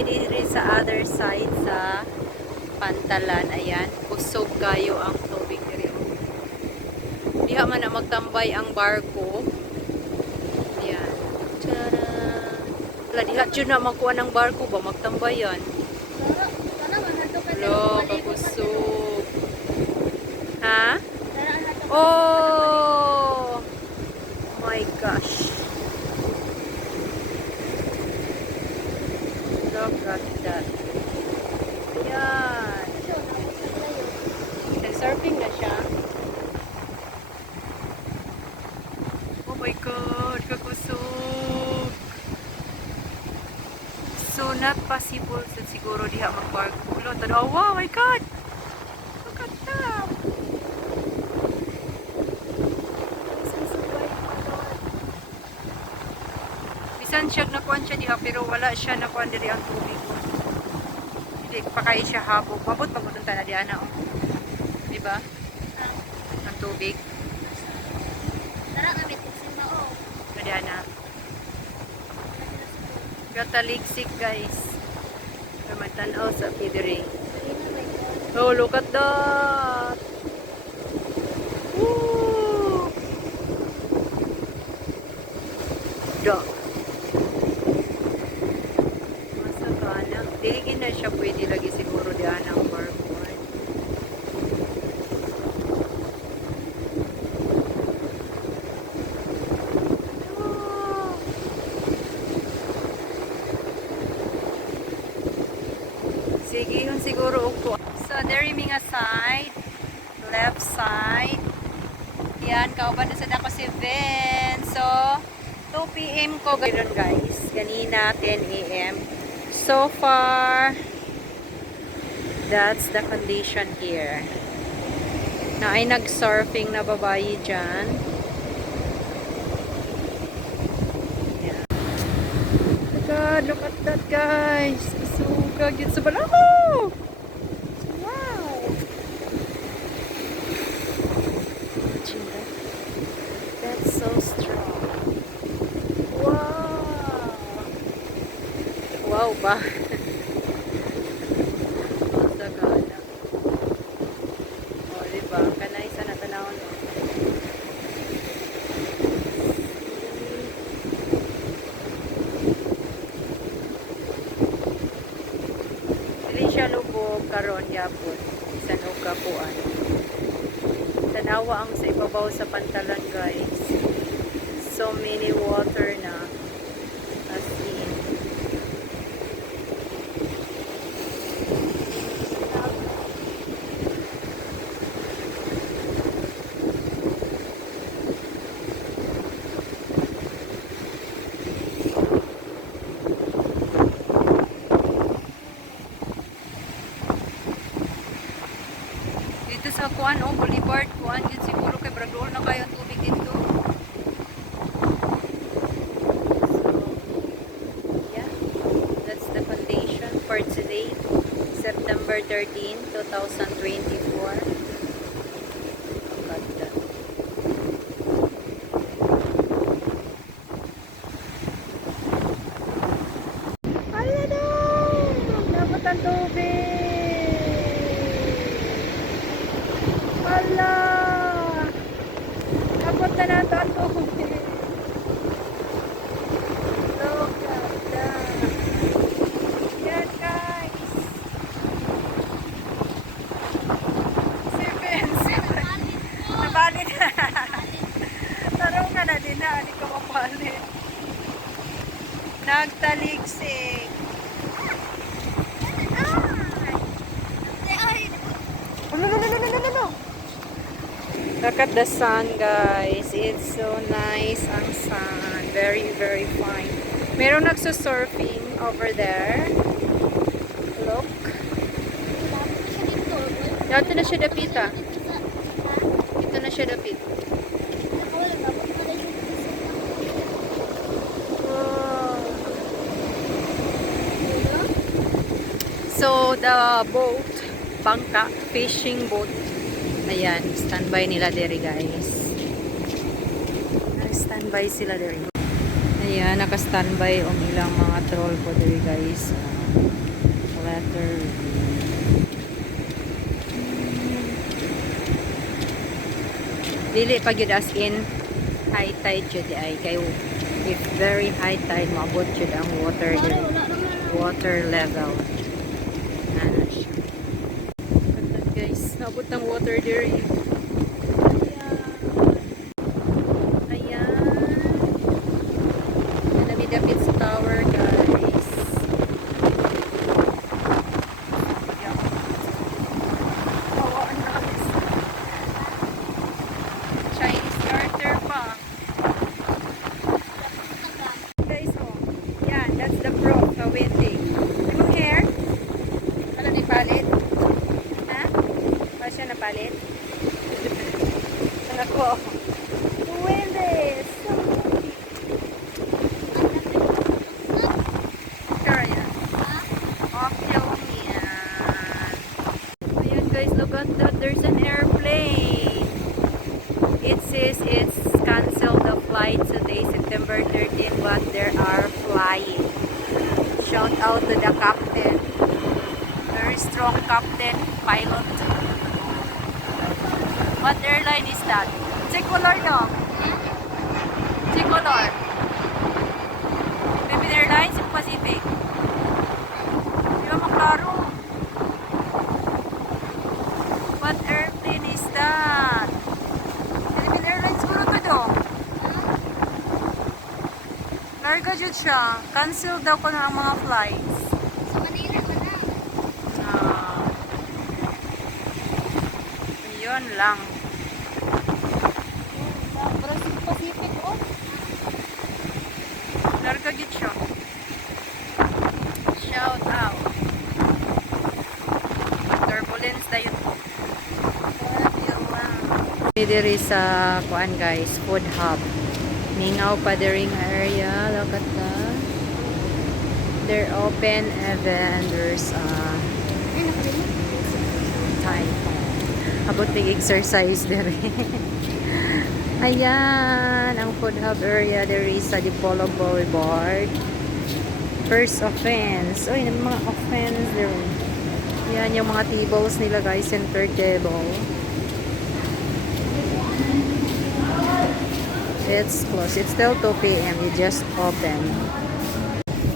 mi diri sa other side sa Pantalan. Ayan, kusog kayo ang tubig diri. Diha man na magtambay ang barko. Ayan. Tara. Wala, diha dyan na magkuha ng barko ba? Magtambay yan. Hello, kakusog. Ha? Oh! My gosh. Look at that. Ayan. Nag-surfing na siya. Oh my God, kakusog. So, not possible sa siguro diha mag-barko. Oh, wow, my God! Look at that! Bisan siya nakuhan siya diha, pero wala siya nakuhan diri ang tubig. Hindi pa kayo siya habog. Mabot pagpunta na diha na. Oh. Diba? Ang tubig. Tara kami simba o. Diha na. Gataligsik guys. Magtanaw sa pidiri. Oh, look at that! Woo! Duck. Masakana. Dili na siya pwede lagi siguro diyan ang barko. Sige, yun siguro upo. So, there yung mga side. Left side. Yan, kauban na sa dako si Vin. So, 2 p.m. ko ganoon guys. Kanina, 10 a.m. So far, that's the condition here. Na ay nag-surfing na babae dyan. Yeah. Oh God, look at that guys. Kagit sa balaho! Wow! That's so strong. Wow! Wow ba? Masagana. O, diba? Kanay sa natanawon. Siya lubog karon yapon sa nugapuan. Tanawa ang sa ibabaw sa Pantalan guys. So many water na as in. Dito sa kuan o Boulevard kuan yun siguro kay Bradol na kayo ang tubig dito. So, yeah. That's the foundation for today, September 13, 2024. Ganda. Ala daw! Dapat ang tubig! Hala! Kapot na nato ang tubig. Look at that. Yan guys. Si Benzi. Nabalit na. Tarong ka na din na. Hindi ko mapalit. Nagtaligsik. No. Look at the sun guys. It's so nice ang sun. Very, very fine. Meron nagsusurfing over there. Look. Dito na siya dapita. Dito na siya dapit. Wow. So, the boat, bangka, fishing boat. Ayan, standby nila dere guys. Standby sila dere. Ayan, naka-standby ang ilang mga troll po diri guys. Letter V. Dili pag yun as in high tide jud ay kay if very high tide maabot jud ang water Pare, diri. wala naman. Water level. Ano siya. Ganda guys, naabot ng water diri. Ayan. Nabidapit sa tower guys. Chinese garter pa. Guys, oh. Yan, that's the brook, the windy. Anong hair? Ano ni palit? Ha? Ba siya napalit? Ano ko? The windy. So sure yan. Okay lang yan. Ayan guys, look at that. There's an airplane. It says it's canceled the flight today, September 13, but there are flying. Shout out to the captain. Very strong captain, pilot. What airline is that? Tricolor no? Tricolor. Philippine Airlines, Pacific. Di ba maklaro? What airplane is that? Philippine Airlines siguro to do. Larga jud siya. Cancel daw ko na ang mga flights. Sa Manila ba na? Ah. Yun lang. Brazil Pacific, oh. Larga jud siya. Shout out. Turbulence na yun po. Diri sa kuan guys, food hub. Ningaw pa diri nga area, look at that. They're open and then there's Ay, nakalimutan. time. About the exercise diri. Ayan, ang food hub area diri sa Dipolog Boulevard. First offense. Oy, may mga offense diri. Yan yung mga tables nila guys, center table. It's closed. It's still 2 p.m. You just open.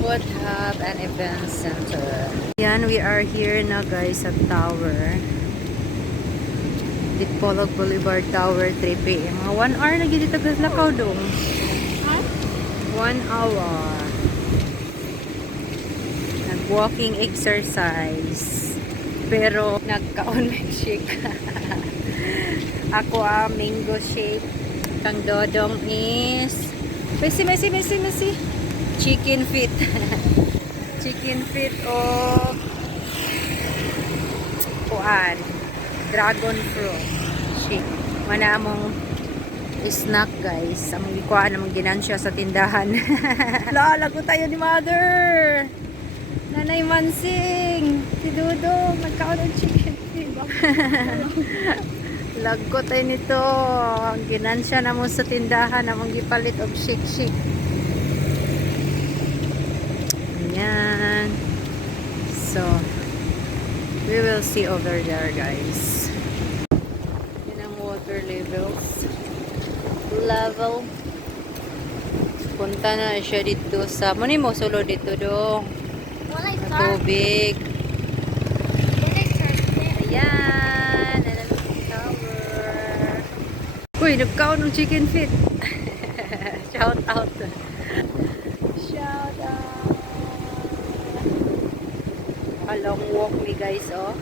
Food Hub and Event Center. Yan, we are here na guys at Tower. Dipolog Boulevard Tower, 3 p.m. Mga 1 hour na gini tagas lakaw dong. Ha? 1 hour. Nag-walking exercise. Pero nagka-on shake. Ako mango shake. Kang dodong is Messi. Chicken feet. Chicken feet o kuan. Dragon fruit shake. Mana among snack guys. Among ikuan among ginansya sa tindahan. Lalago tayo ni mother. Nanay Mansing. Si Dudong. Nagkaon ng chicken feet. Lagot tayo nito. Ang ginansya na mo sa tindahan. Among gipalit of shake. Ayan. So, we will see over there guys. Yan ang water level. Punta na siya dito sa muni mo solo dito dong. Walay Sa star. tubig. Walay star. Ayan. Ayan ang tower. Uy, nagkaon ng chicken feet. Shout out. Shout out. A long walk me guys, oh.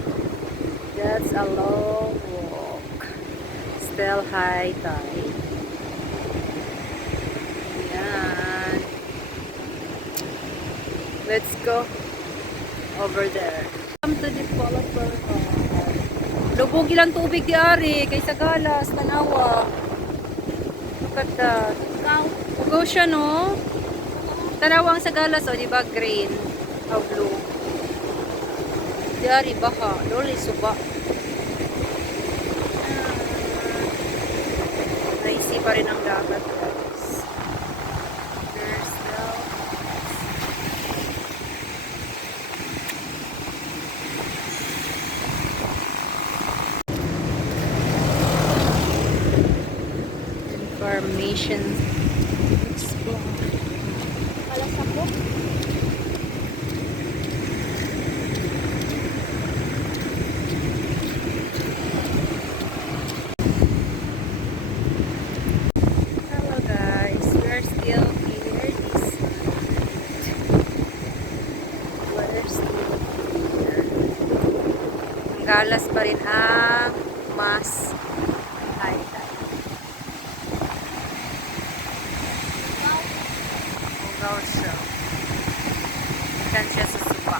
That's a long walk. Still high tide. Ayan. Let's go over there. Come to the Palapan. Lubog ilang tubig di ari kaysa galas, tanawa. Look at that. Ugaw siya no. Tanawang sa galas o, di ba green o blue. Di ari baka, doli suba. Icy pa rin ang dagat guys. There's destination. Explore. Wala sa book. Hello guys, we're still here. We're still here. Ang galas pa rin ang mas highlight. Ugaw siya. Ikan siya sa supa.